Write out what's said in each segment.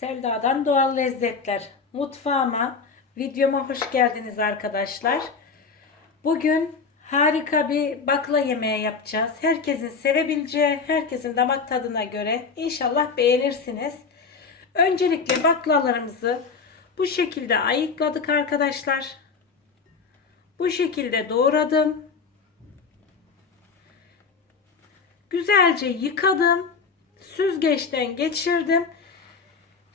Selda'dan Doğal Lezzetler mutfağıma, videoma hoş geldiniz arkadaşlar. Bugün harika bir bakla yemeği yapacağız. Herkesin sevebileceği, herkesin damak tadına göre inşallah beğenirsiniz. Öncelikle baklalarımızı bu şekilde ayıkladık arkadaşlar. Bu şekilde doğradım. Güzelce yıkadım. Süzgeçten geçirdim.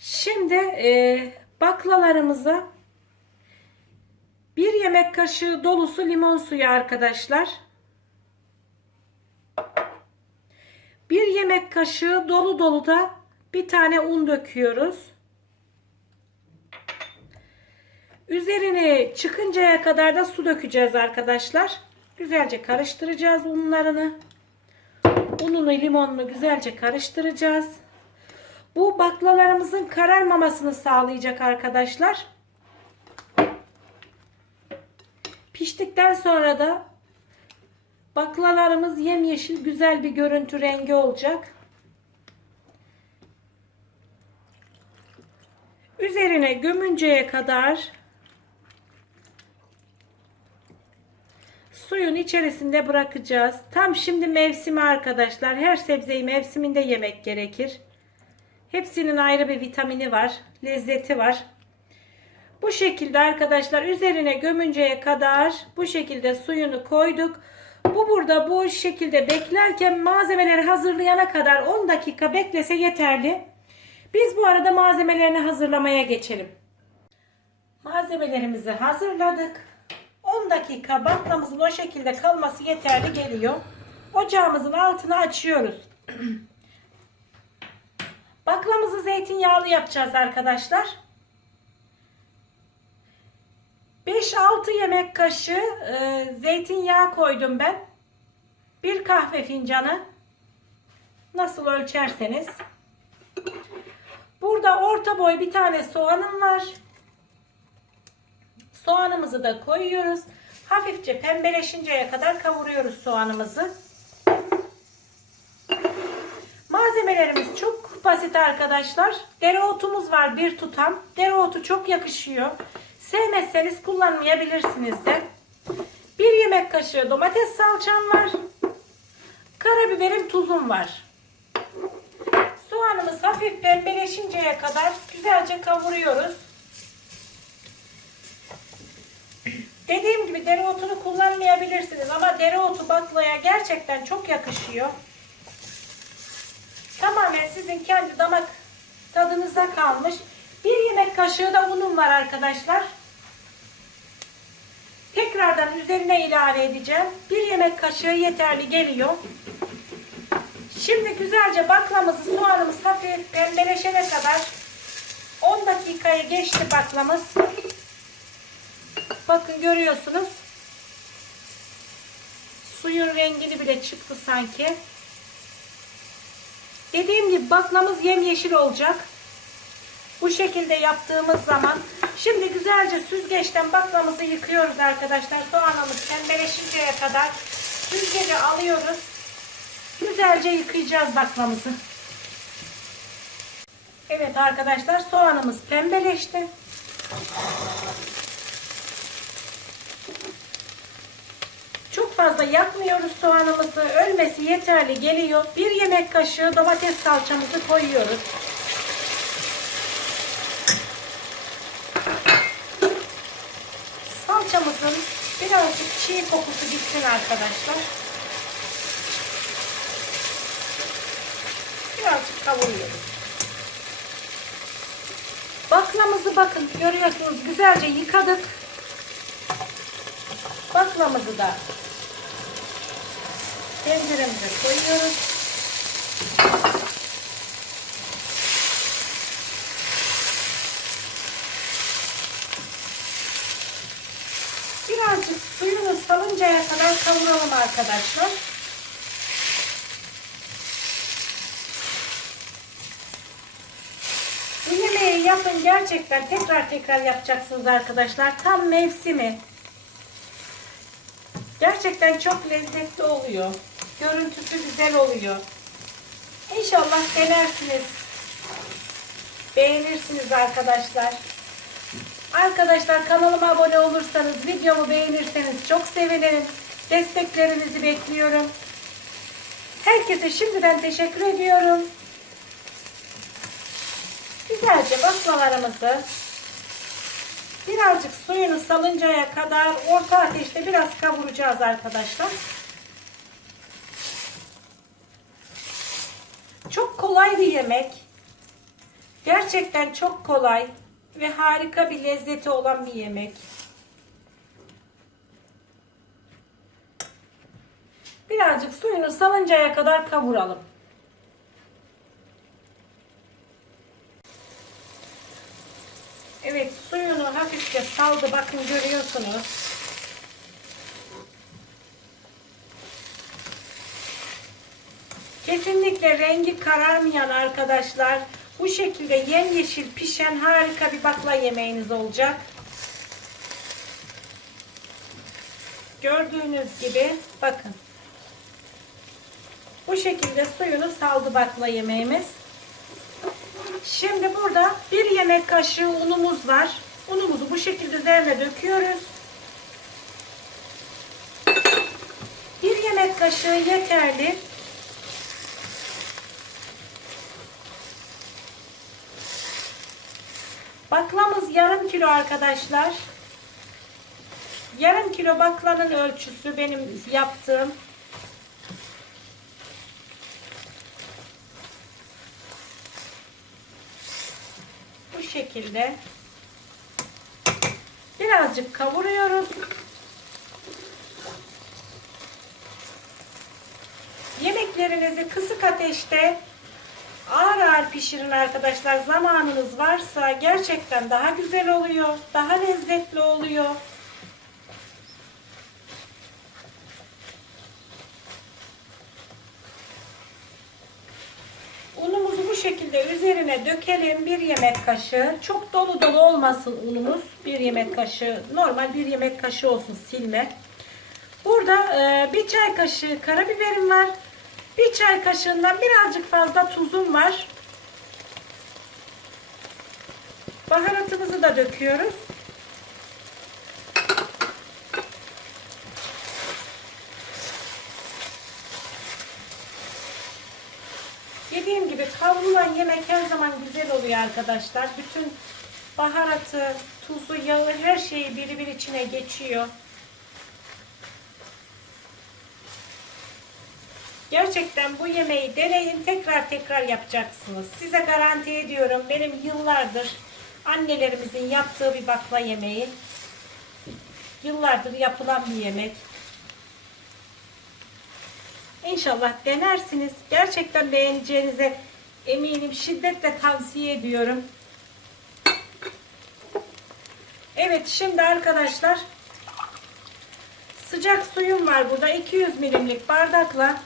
Şimdi e, baklalarımıza bir yemek kaşığı dolusu limon suyu arkadaşlar. Bir yemek kaşığı dolu dolu da bir tane un döküyoruz. Üzerine çıkıncaya kadar da su dökeceğiz arkadaşlar. Güzelce karıştıracağız unlarını. Ununu limonunu güzelce karıştıracağız. Bu baklalarımızın kararmamasını sağlayacak arkadaşlar. Piştikten sonra da baklalarımız yemyeşil güzel bir görüntü rengi olacak. Üzerine gömünceye kadar suyun içerisinde bırakacağız. Tam şimdi mevsimi arkadaşlar. Her sebzeyi mevsiminde yemek gerekir. Hepsinin ayrı bir vitamini var, lezzeti var. Bu şekilde arkadaşlar üzerine gömünceye kadar bu şekilde suyunu koyduk. Bu burada bu şekilde beklerken malzemeleri hazırlayana kadar 10 dakika beklese yeterli. Biz bu arada malzemelerini hazırlamaya geçelim. Malzemelerimizi hazırladık. 10 dakika baklamızın o şekilde kalması yeterli geliyor. Ocağımızın altını açıyoruz. Baklamızı zeytinyağlı yapacağız arkadaşlar. 5-6 yemek kaşığı e, zeytinyağı koydum ben. Bir kahve fincanı. Nasıl ölçerseniz. Burada orta boy bir tane soğanım var. Soğanımızı da koyuyoruz. Hafifçe pembeleşinceye kadar kavuruyoruz soğanımızı. Malzemelerimiz çok basit arkadaşlar. Dereotumuz var bir tutam. Dereotu çok yakışıyor. Sevmezseniz kullanmayabilirsiniz de. Bir yemek kaşığı domates salçam var. Karabiberim tuzum var. Soğanımız hafif pembeleşinceye kadar güzelce kavuruyoruz. Dediğim gibi dereotunu kullanmayabilirsiniz ama dereotu baklaya gerçekten çok yakışıyor. Sizin kendi damak tadınıza kalmış. Bir yemek kaşığı da unum var arkadaşlar. Tekrardan üzerine ilave edeceğim. Bir yemek kaşığı yeterli geliyor. Şimdi güzelce baklamızı soğanımız hafif pembeleşene kadar 10 dakikayı geçti baklamız. Bakın görüyorsunuz. Suyun rengini bile çıktı sanki. Dediğim gibi baklamız yemyeşil olacak. Bu şekilde yaptığımız zaman şimdi güzelce süzgeçten baklamızı yıkıyoruz arkadaşlar. Soğanımız pembeleşinceye kadar süzgece alıyoruz. Güzelce yıkayacağız baklamızı. Evet arkadaşlar soğanımız pembeleşti. Çok fazla yakmıyoruz soğanımızı. Ölmesi yeterli geliyor. Bir yemek kaşığı domates salçamızı koyuyoruz. Salçamızın birazcık çiğ kokusu gitsin arkadaşlar. Birazcık kavuruyoruz. Baklamızı bakın görüyorsunuz güzelce yıkadık. Baklamızı da tenceremize koyuyoruz. Birazcık suyunu salıncaya kadar kavuralım arkadaşlar. Yemeği yapın gerçekten tekrar tekrar yapacaksınız arkadaşlar. Tam mevsimi. Gerçekten çok lezzetli oluyor. Görüntüsü güzel oluyor. İnşallah denersiniz. beğenirsiniz arkadaşlar. Arkadaşlar kanalıma abone olursanız, videomu beğenirseniz çok sevinirim. Desteklerinizi bekliyorum. Herkese şimdiden teşekkür ediyorum. Güzelce baklavalarımızı birazcık suyunu salıncaya kadar orta ateşte biraz kavuracağız arkadaşlar. Çok kolay bir yemek. Gerçekten çok kolay ve harika bir lezzeti olan bir yemek. Birazcık suyunu salıncaya kadar kavuralım. Evet suyunu hafifçe saldı bakın görüyorsunuz. Kesinlikle rengi kararmayan arkadaşlar bu şekilde yemyeşil pişen harika bir bakla yemeğiniz olacak. Gördüğünüz gibi bakın. Bu şekilde suyunu saldı bakla yemeğimiz. Şimdi burada bir yemek kaşığı unumuz var. Unumuzu bu şekilde üzerine döküyoruz. Bir yemek kaşığı yeterli. Baklamız yarım kilo arkadaşlar. Yarım kilo baklanın ölçüsü benim yaptığım. Bu şekilde birazcık kavuruyoruz. Yemeklerinizi kısık ateşte ağır ağır pişirin arkadaşlar. Zamanınız varsa gerçekten daha güzel oluyor. Daha lezzetli oluyor. Unumuzu bu şekilde üzerine dökelim. Bir yemek kaşığı. Çok dolu dolu olmasın unumuz. Bir yemek kaşığı. Normal bir yemek kaşığı olsun silme. Burada e, bir çay kaşığı karabiberim var. Bir çay kaşığından birazcık fazla tuzum var. Baharatımızı da döküyoruz. Dediğim gibi kavrulan yemek her zaman güzel oluyor arkadaşlar. Bütün baharatı, tuzu, yağı her şeyi birbir içine geçiyor. Gerçekten bu yemeği deneyin tekrar tekrar yapacaksınız. Size garanti ediyorum benim yıllardır annelerimizin yaptığı bir bakla yemeği. Yıllardır yapılan bir yemek. İnşallah denersiniz. Gerçekten beğeneceğinize eminim. Şiddetle tavsiye ediyorum. Evet şimdi arkadaşlar sıcak suyum var burada 200 milimlik bardakla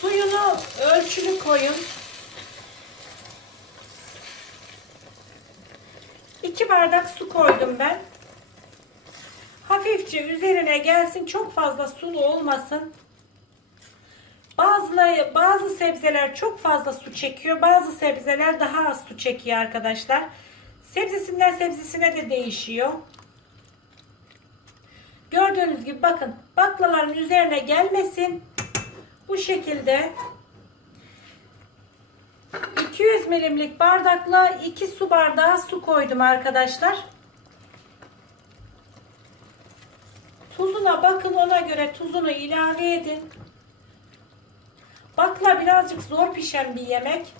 suyunu ölçülü koyun. 2 bardak su koydum ben. Hafifçe üzerine gelsin. Çok fazla sulu olmasın. Bazı, bazı sebzeler çok fazla su çekiyor. Bazı sebzeler daha az su çekiyor arkadaşlar. Sebzesinden sebzesine de değişiyor. Gördüğünüz gibi bakın baklaların üzerine gelmesin. Bu şekilde 200 milimlik bardakla 2 su bardağı su koydum arkadaşlar. Tuzuna bakın ona göre tuzunu ilave edin. Bakla birazcık zor pişen bir yemek.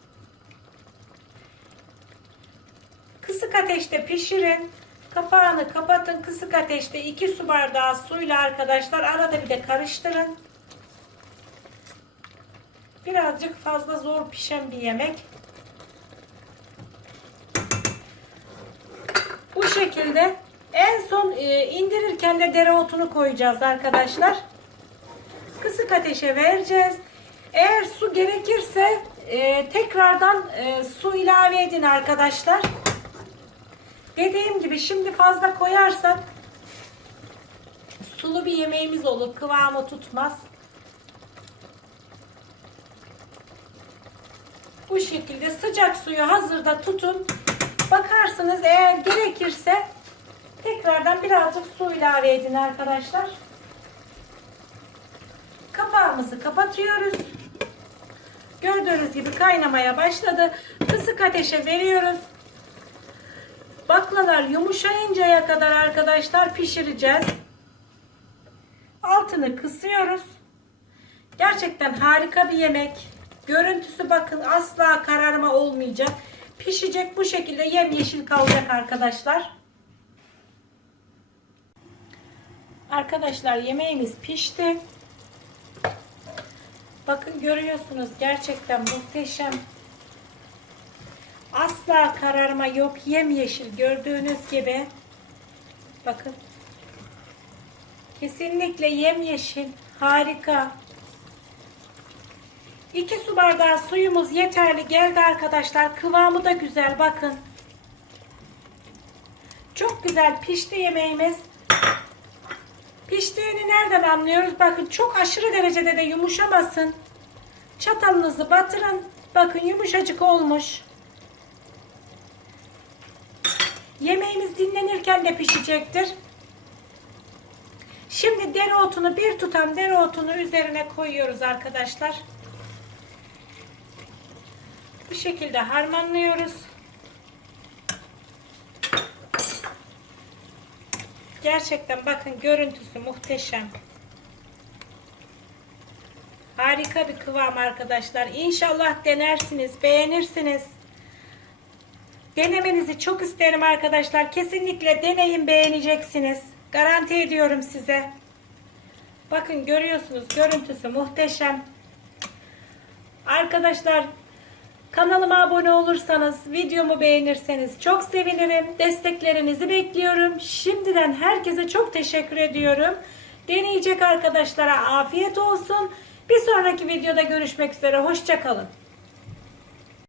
Kısık ateşte pişirin. Kapağını kapatın. Kısık ateşte 2 su bardağı suyla arkadaşlar arada bir de karıştırın. Birazcık fazla zor pişen bir yemek. Bu şekilde en son e, indirirken de dereotunu koyacağız arkadaşlar. Kısık ateşe vereceğiz. Eğer su gerekirse e, tekrardan e, su ilave edin arkadaşlar. Dediğim gibi şimdi fazla koyarsak sulu bir yemeğimiz olur. Kıvamı tutmaz. Bu şekilde sıcak suyu hazırda tutun. Bakarsınız eğer gerekirse tekrardan birazcık su ilave edin arkadaşlar. Kapağımızı kapatıyoruz. Gördüğünüz gibi kaynamaya başladı. Kısık ateşe veriyoruz. Baklalar yumuşayıncaya kadar arkadaşlar pişireceğiz. Altını kısıyoruz. Gerçekten harika bir yemek. Görüntüsü bakın asla kararma olmayacak. Pişecek bu şekilde yemyeşil kalacak arkadaşlar. Arkadaşlar yemeğimiz pişti. Bakın görüyorsunuz gerçekten muhteşem. Asla kararma yok. Yemyeşil gördüğünüz gibi. Bakın. Kesinlikle yemyeşil. Harika. 2 su bardağı suyumuz yeterli geldi arkadaşlar. Kıvamı da güzel bakın. Çok güzel pişti yemeğimiz. Piştiğini nereden anlıyoruz? Bakın çok aşırı derecede de yumuşamasın. Çatalınızı batırın. Bakın yumuşacık olmuş. Yemeğimiz dinlenirken de pişecektir. Şimdi dereotunu bir tutam dereotunu üzerine koyuyoruz arkadaşlar. Bu şekilde harmanlıyoruz. Gerçekten bakın görüntüsü muhteşem. Harika bir kıvam arkadaşlar. İnşallah denersiniz, beğenirsiniz. Denemenizi çok isterim arkadaşlar. Kesinlikle deneyin, beğeneceksiniz. Garanti ediyorum size. Bakın görüyorsunuz görüntüsü muhteşem. Arkadaşlar kanalıma abone olursanız, videomu beğenirseniz çok sevinirim. Desteklerinizi bekliyorum. Şimdiden herkese çok teşekkür ediyorum. Deneyecek arkadaşlara afiyet olsun. Bir sonraki videoda görüşmek üzere. Hoşçakalın.